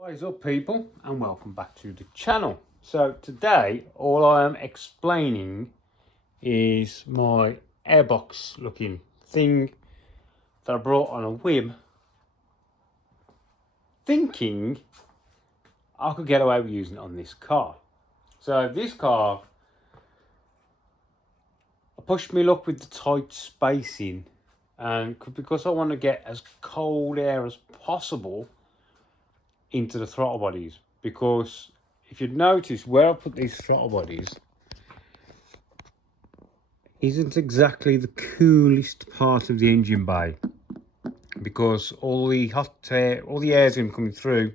What is up, people, and welcome back to the channel. So today all I am explaining is my airbox looking thing that I brought on a whim, thinking I could get away with using it on this car. So this car, I pushed my luck with the tight spacing, and because I want to get as cold air as possible into the throttle bodies, because if you'd notice where I put these throttle bodies isn't exactly the coolest part of the engine bay, because all the hot air, all the air's going to coming through,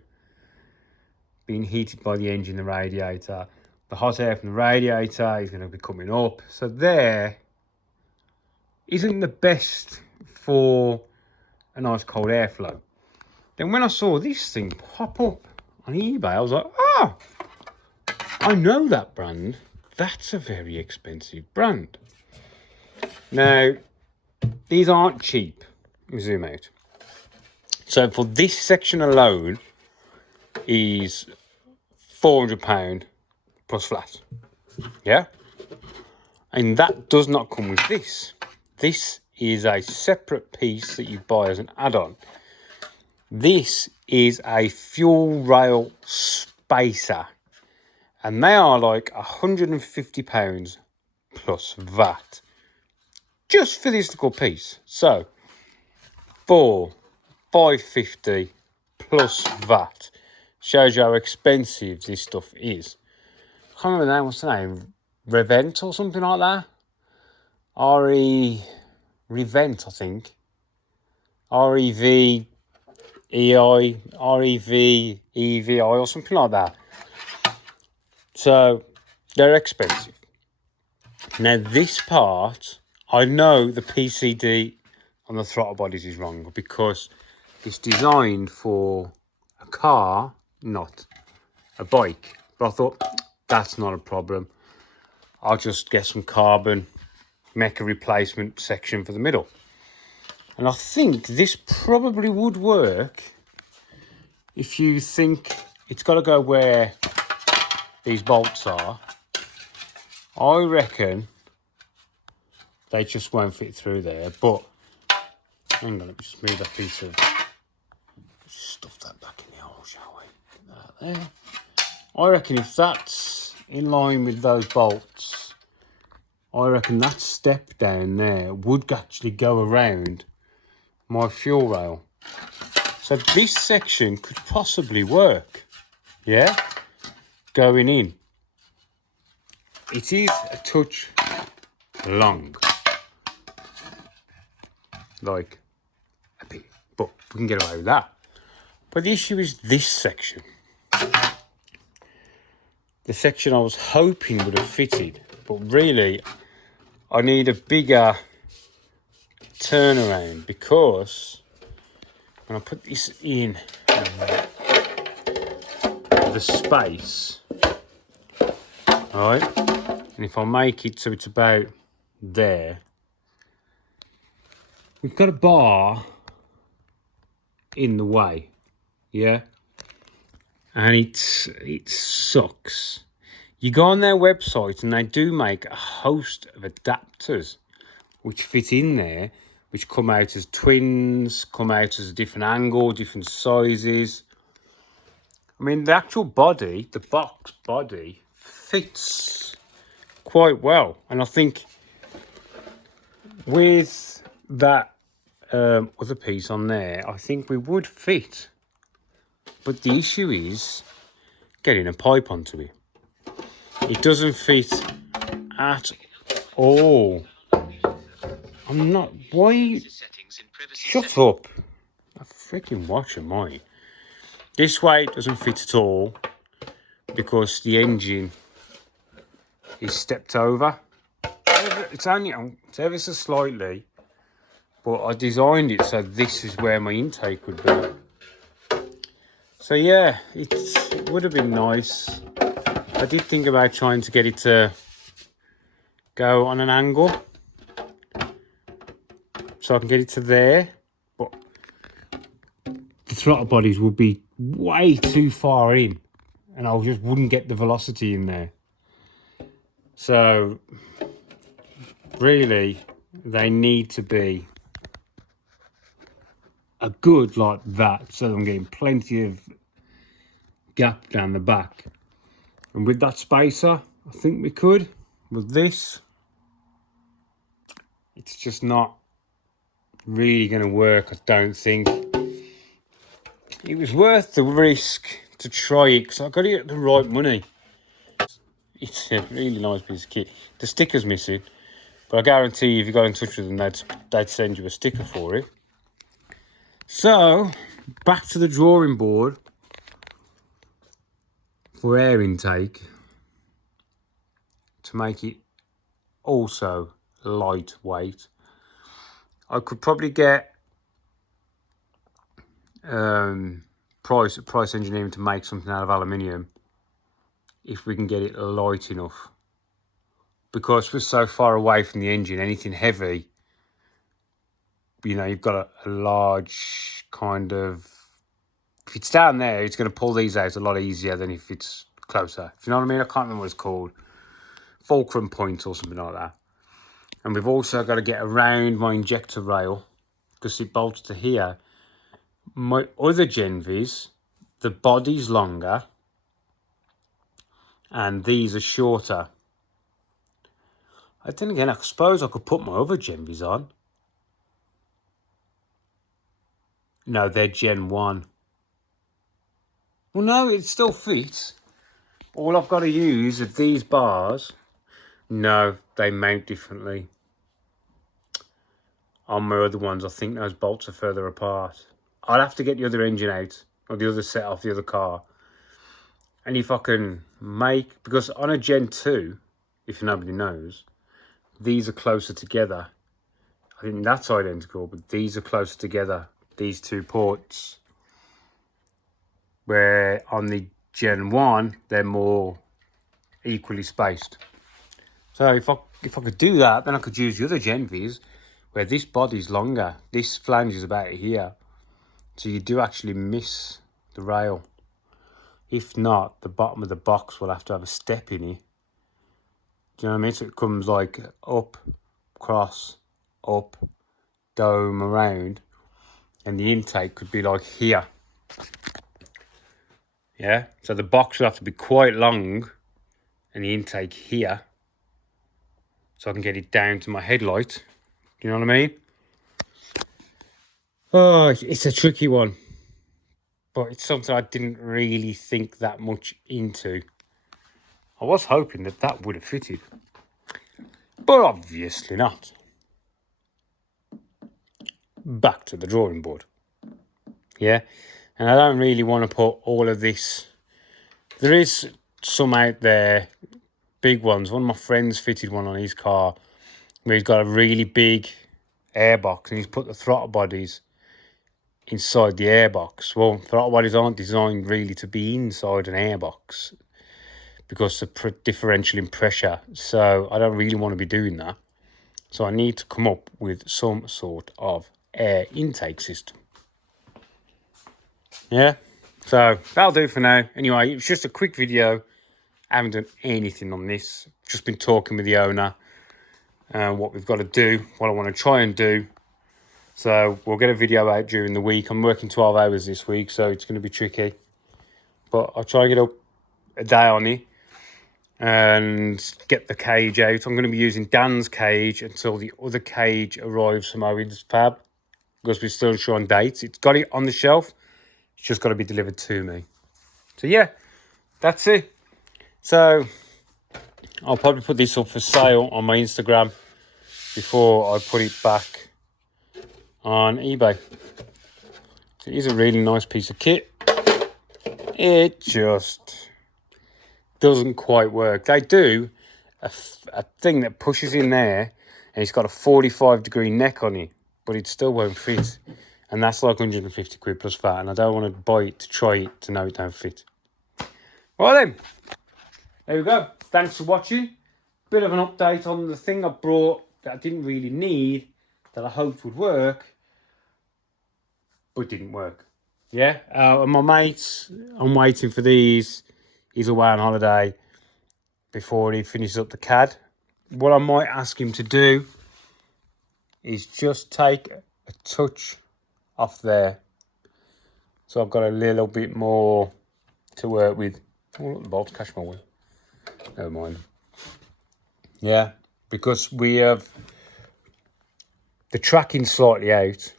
being heated by the engine, the radiator. The hot air from the radiator is going to be coming up, so there isn't the best for a nice cold airflow. Then when I saw this thing pop up on eBay, I was like, oh, I know that brand. That's a very expensive brand. Now, these aren't cheap. Let me zoom out. So for this section alone is £400 plus flat. Yeah? And that does not come with this. This is a separate piece that you buy as an add-on. This is a fuel rail spacer, and they are like £150 plus VAT just for this little piece. So for £550 plus VAT shows you how expensive this stuff is. I can't remember the name. What's the name? Revent or something like that. Revent, I think. REV. EI, REV, EVI or something like that. So they're expensive. Now this part, I know the PCD on the throttle bodies is wrong because it's designed for a car, not a bike. But I thought that's not a problem. I'll just get some carbon, make a replacement section for the middle. And I think this probably would work if you think it's got to go where these bolts are. I reckon they just won't fit through there. But hang on, let me just move that piece of stuff that back in the hole, shall we? Put that there. I reckon if that's in line with those bolts, I reckon that step down there would actually go around my fuel rail. So this section could possibly work, yeah, going in. It is a touch long, like a bit, but we can get away with that. But the issue is this section. The section I was hoping would have fitted, but really I need a bigger turnaround, because when I put this in the space, right, and if I make it so it's about there, we've got a bar in the way, yeah, and it sucks. You go on their website and they do make a host of adapters which fit in there, which come out as twins, come out as a different angle, different sizes. I mean, the actual body, the box body, fits quite well. And I think with that other piece on there, I think we would fit. But the issue is getting a pipe onto it. It doesn't fit at all. I'm not. Why? Shut up. A freaking watch of mine. This way it doesn't fit at all because the engine is stepped over. It's ever so slightly, but I designed it so this is where my intake would be. So yeah, it would have been nice. I did think about trying to get it to go on an angle, so I can get it to there, but the throttle bodies would be way too far in, and I just wouldn't get the velocity in there. So really, they need to be a good like that, so I'm getting plenty of gap down the back. And with that spacer, I think we could. With this, it's just not really going to work, I don't think. It was worth the risk to try it because I got to get the right money. It's a really nice piece of kit. The sticker's missing, but I guarantee you if you got in touch with them, they'd send you a sticker for it. So, back to the drawing board for air intake to make it also lightweight. I could probably get price engineering to make something out of aluminium if we can get it light enough. Because we're so far away from the engine, anything heavy, you know, you've got a large kind of, if it's down there, it's going to pull these out a lot easier than if it's closer. If you know what I mean? I can't remember what it's called. Fulcrum point or something like that. And we've also got to get around my injector rail because it bolts to here. My other Genvis, the body's longer and these are shorter. Then again, I suppose I could put my other Genvis on. No, they're Gen 1. Well, no, it still fits. All I've got to use are these bars. No, they mount differently. On my other ones, I think those bolts are further apart. I'll have to get the other engine out, or the other set off the other car. And if I can make, because on a Gen 2, if nobody knows, these are closer together. I think that's identical, but these are closer together, these two ports. Where on the Gen 1, they're more equally spaced. So if I could do that, then I could use the other Genvis, where this body's longer. This flange is about here. So you do actually miss the rail. If not, the bottom of the box will have to have a step in it. Do you know what I mean? So it comes like up, cross, up, dome, around. And the intake could be like here. Yeah? So the box will have to be quite long. And the intake here. So I can get it down to my headlight. Do you know what I mean? Oh, it's a tricky one. But it's something I didn't really think that much into. I was hoping that would have fitted. But obviously not. Back to the drawing board. Yeah? And I don't really want to put all of this. There is some out there, big ones. One of my friends fitted one on his car where he's got a really big airbox and he's put the throttle bodies inside the airbox. Well, throttle bodies aren't designed really to be inside an airbox because of differential in pressure. So I don't really want to be doing that. So I need to come up with some sort of air intake system. Yeah, so that'll do for now. Anyway, it was just a quick video. I haven't done anything on this. Just been talking with the owner and what we've got to do, what I want to try and do. So we'll get a video out during the week. I'm working 12 hours this week, so it's going to be tricky. But I'll try and get up a day on it and get the cage out. I'm going to be using Dan's cage until the other cage arrives from Owen's fab because we're still unsure on dates. It's got it on the shelf. It's just got to be delivered to me. So yeah, that's it. So I'll probably put this up for sale on my Instagram before I put it back on eBay. So it is a really nice piece of kit. It just doesn't quite work. They do a thing that pushes in there and it's got a 45-degree neck on it, but it still won't fit. And that's like 150 quid plus VAT, and I don't want to buy it to try it to know it don't fit. Well then, there we go. Thanks for watching. Bit of an update on the thing I brought that I didn't really need, that I hoped would work, but didn't work. Yeah, and my mates, I'm waiting for these. He's away on holiday before he finishes up the CAD. What I might ask him to do is just take a touch off there. So I've got a little bit more to work with. Oh, look, the bolts catch my wheel. Never mind. Yeah, because we have the tracking slightly out,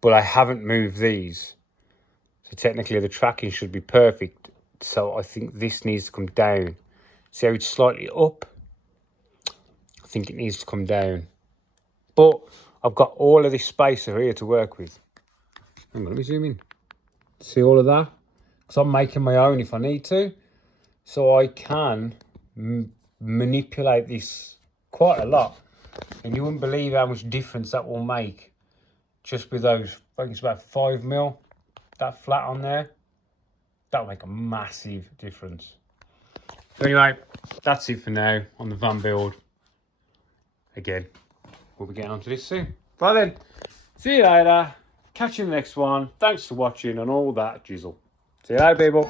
but I haven't moved these. So technically the tracking should be perfect. So I think this needs to come down. See how it's slightly up? I think it needs to come down. But I've got all of this space over here to work with. Hang on, let me zoom in. See all of that? Because I'm making my own if I need to. So I can manipulate this quite a lot. And you wouldn't believe how much difference that will make. Just with those, I think it's about 5mm, that flat on there. That'll make a massive difference. So anyway, that's it for now on the van build. Again, we'll be getting onto this soon. Right then, see you later. Catch you in the next one. Thanks for watching and all that jizzle. See you later, people.